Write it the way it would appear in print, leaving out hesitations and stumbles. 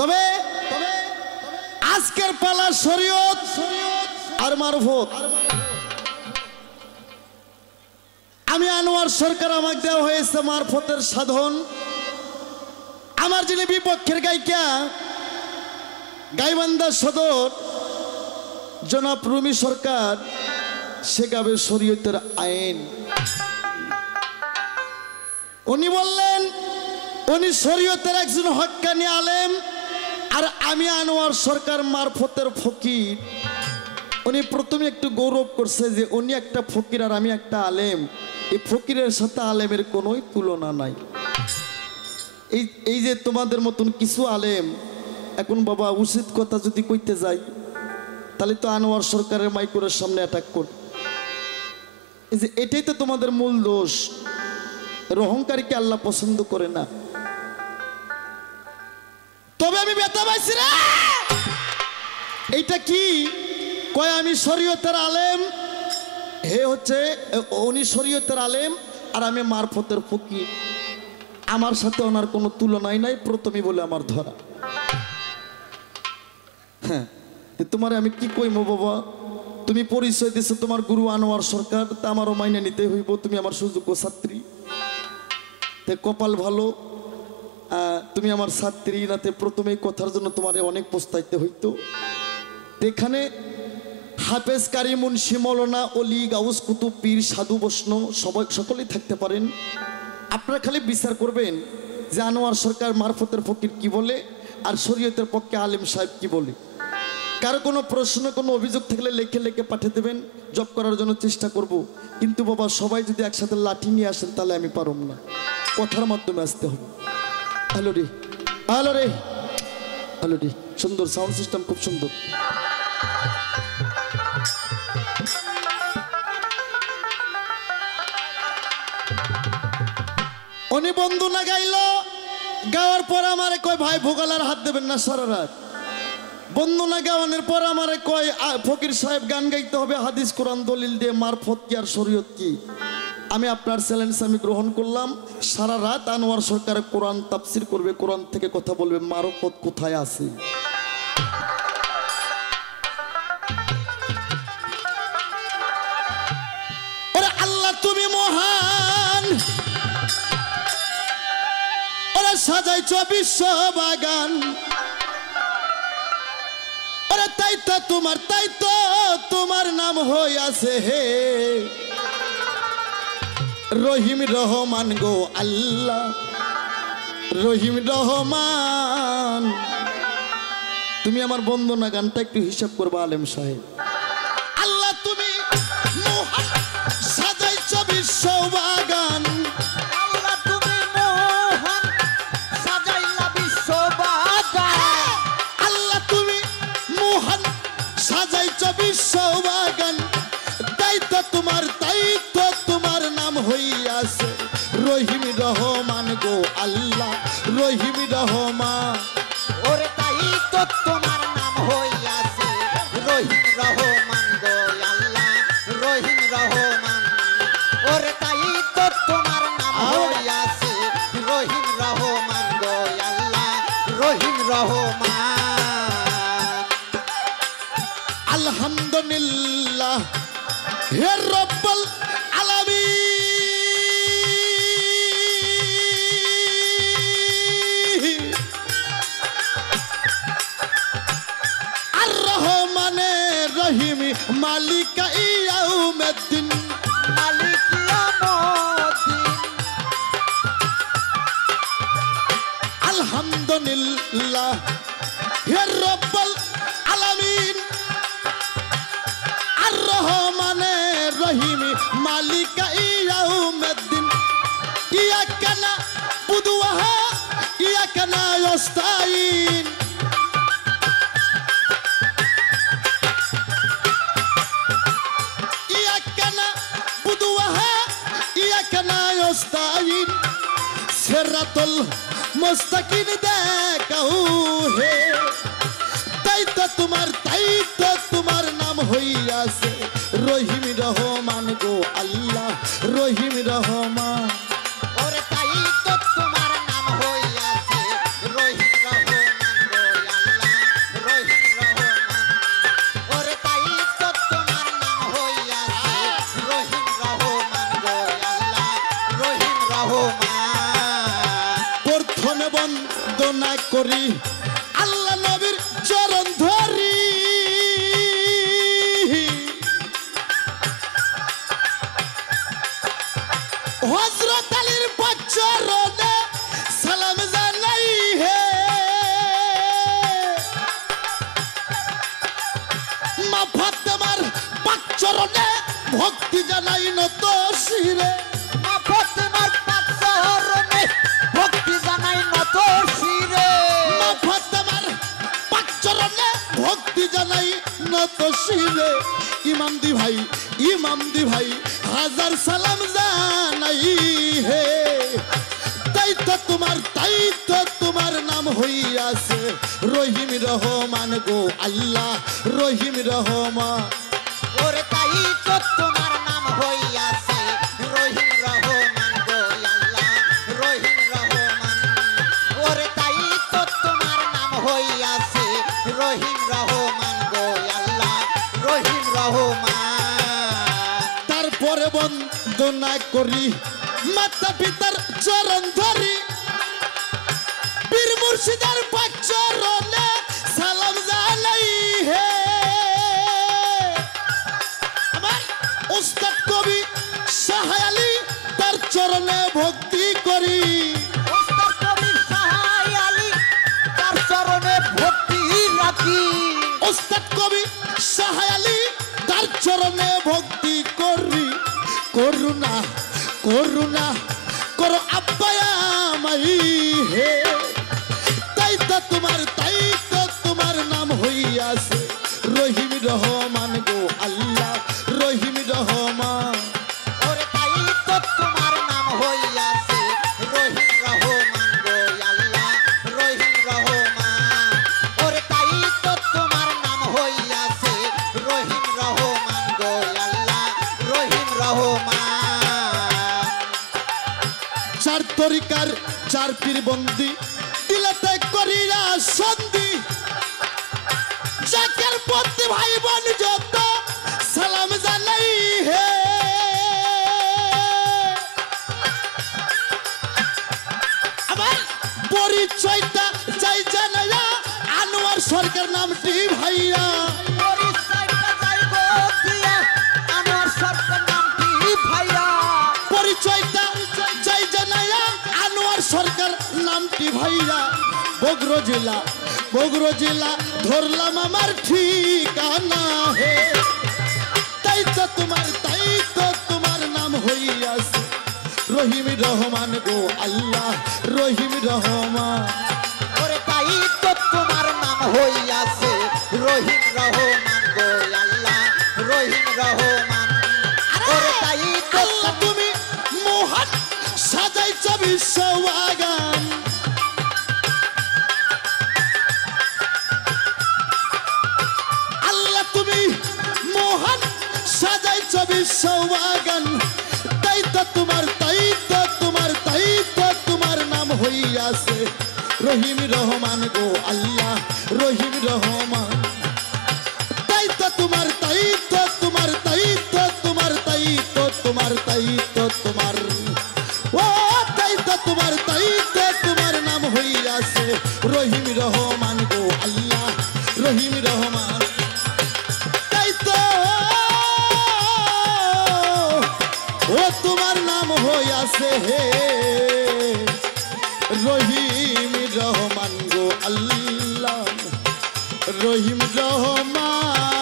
তবে আজকের পালা শরীয়ত আর মারফত। আমি আনোয়ার সরকার, আমাকে দেওয়া হয়েছে মারফতের সাধন। আমার যিনি বিপক্ষের গায়িকা গাইবান্ধা সদর জনাব রুমি সরকার, সে গাবে শরীয়তের আইন। উনি বললেন উনি শরীয়তের একজন হক্কানি আলেম, আর আমি আনোয়ার সরকার মারফতের ফকির। উনি প্রথমে একটু গৌরব করছে যে উনি একটা ফকির আর আমি একটা আলেম। এই ফকিরের সাথে আলেমের কোনোই তুলনা নাই। এই যে তোমাদের মতন কিছু আলেম এখন বাবা উচিত কথা যদি কইতে যাই তাহলে তো আনোয়ার সরকারের মাইক্রোর সামনে অ্যাটাক করে। এই যে এটাই তো তোমাদের মূল দোষ। অহংকারীকে আল্লাহ পছন্দ করে না। তবে আমি ব্যথা পাইছি রে। এইটা কি কয় আমি শরীয়তের আলেম, হে হচ্ছে উনি শরীয়তের আলেম আর আমি মারফতের ফকির। আমার সাথে ওনার কোনো তুলনাই নাই, প্রথমেই বলে আমার ধরা। হ্যাঁ, তোমারে আমি কি কইমো বাবা, তুমি পরিচয় দিছো তোমার গুরু আনোয়ার সরকার, তা আমারও মাইনে নিতে হইব। তুমি আমার সুযোগ্য ছাত্রী, তে কপাল ভালো তুমি আমার ছাত্রী, নাতে প্রথমেই কথার জন্য তোমার অনেক পস্তাইতে হইতো। এখানে হাফেজ কারি মুন্সি মৌলানা অলি গাউস কুতুব পীর সাধু বৈষ্ণব সকলেই থাকতে পারেন। আপনারা খালি বিচার করবেন যে আনোয়ার সরকার মারফতের ফকির কি বলে আর শরীয়তের পক্ষে আলেম সাহেব কি বলে। কারো কোনো প্রশ্ন কোনো অভিযোগ থাকলে লেখে লেখে পাঠিয়ে দেবেন, জব করার জন্য চেষ্টা করব। কিন্তু বাবা সবাই যদি একসাথে লাঠি নিয়ে আসেন তাহলে আমি পারব না, কথার মাধ্যমে আসতে হবে। হ্যালো রে, হ্যালো রে, হ্যালো রে। সুন্দর সাউন্ড সিস্টেম, খুব সুন্দর। উনি বন্ধু না গাইলো, গাওয়ার পর আমারে কয় ভাই ভোগালার হাত দেবেন না সারা রাত। বন্দনা গাওয়ানোর পর আমারে কয় ফকির সাহেব গান গাইতে হবে হাদিস কোরআন দলিল দিয়ে, মারফত কি আর শরীয়ত কি। আমি আপনার চ্যালেঞ্জ আমি গ্রহণ করলাম। সারা রাত আনোয়ার সরকার কোরআন তাফসির করবে, কোরআন থেকে কথা বলবে, মারফত কোথায় আছে। ওরে আল্লাহ তুমি মহান, ওরে সাজাইছ বিশ্ব বাগান। ওরে তাই তো তোমার নাম হইয়াছে হে রহিম রহমান গো আল্লাহ, রহিম রহমান। তুমি আমার বন্দনা গানটা একটু হিসাব করবা আলেম সাহেব। আল্লাহ তুমি মহান, সাজাইছ বিশ্ব বাগান। আল্লাহ তুমি মহান, সাজাইলা বিশ্ব বাগান। আল্লাহ তুমি মহান, সাজাইছ বিশ্ব বাগান। দায়িত্ব তোমার নাম হইয়াছে রহিম রহমান গো আল্লাহ, রহিম রহমান। ওরে তাই তো তোমার নাম হইয়াছে রহিম রহমান গো আল্লাহ, রহিম রহমান। ওরে তাই তো তোমার নাম হইয়াছে রহিম রহমান গো আল্লাহ, রহিম রহমান। আলহামদুলিল্লাহ হে রব্বুল আলামিন, আর রহমানের রহিম মালিক ইয়াউমিদ্দিন, মালিক ইয়াউমিদ্দিন। আলহামদুলিল্লাহ হে রব্বুল আলামিন, আর রহমানের রহিম মালিক ইয়াউমিদ্দিন। ইয়াকা না'বুদু ওয়া ইয়াকা নাস্তাঈন। ইয়াকা না'বুদু ওয়া ইয়াকা নাস্তাঈন। সিরাতুল মুস্তাকিম দেখাও হে। তাই তো তোমার নাম হইয়াছে রহিম রহমান গো আল্লাহ, রহিম রহমান। ওরে তাই তো তোমার নাম হইয়াছে রহিম রহমান গো করি আল্লাহ নবীর চরণ ধরি হযরত আলীর চরণে সালাম জানাই হে মা ফাতেমার পাক চরণে ভক্তি জানাই নত শিরে মা ফাতেমার পাক চরণে ভক্তি জানাই নত শিরে মা ফাতেমার পাক চরণে ভক্তি জানাই নত শিরে ইমাম দি ভাই হাজার সালাম জানাই হে তাই তো তোমার নাম হইয়াছে রহিম রহমান গো আল্লাহ রহিম রহমান ওরে তাই তো তোমার নাম হইয়াছে রহিম রহমান গো আল্লাহ রহিম রহমান ওরে তাই তো তোমার নাম হইয়াছে রহিম রহমান গো আল্লাহ রহিম রহমান তারপরে বন্দনা করি মাতা পিতার চরণ ধরি পীর মুর্শিদার পাক চরণে সালাম জানাই হে আমার উস্তাদ কবি শাহ আলী তার চরণে ভক্তি করি ওস্তাদ কবি সাহাই আলী তার চরণে ভক্তি রাখি উস্তাদ কবি শাহ আলী তার চরণে ভক্তি করি করুণা করো আব্বায়া মাই হে তাই তো তোমার নাম হইয়াছে রহিম রহমান গো আল্লাহ রহিম রহমান ওরে তাই তো তোমার নাম হইয়াছে রহিম রহমান গো আল্লাহ রহিম রহমান ওরে তাই তো তোমার নাম হইয়াছে রহিম রহমান গো আল্লাহ রহিম রহমান চার তরিকার চার পীর বন্দি দিলাতে করিয়া সন্ধি জাকের পতি ভাই বোন যত সালাম জানাই হে আমার পরিচয়টা যাই জানাইয়া আনোয়ার সরকার নামটি ভাইয়া পরিচয়টা যাই গো দিয়া আমার সরকার নামটি ভাইয়া পরিচয়টা যাই জানাইয়া আনোয়ার সরকার নামটি ভাইয়া বগুড়া জেলা ধরলাম আমার ঠিকানা হে তাই তো তোমার নাম হইয়াছে রহিম রহমান গো আল্লাহ রহিম রহমান ওরে তাই তো তোমার নাম হইয়াছে রহিম রহমান গো আল্লাহ রহিম রহমান ওরে তাই তো আল্লাহ তুমি মহান সাজাইছ বিশ্ব আগান আল্লাহ তুমি মহান সাজাইছ বিশ্ব আগান তাই তো তোমার নাম হইয়াছে রহিম রহমান গো আল্লাহ রহিম রহমান তাই তো তোমার ও তাই তো তোমার নাম হইয়াছে রহিম রহমান গো আল্লাহ রহিম রহমান তাই তো ও তোমার নাম হইয়াছে হে রহিম রহমান গো আল্লাহ রহিম রহমান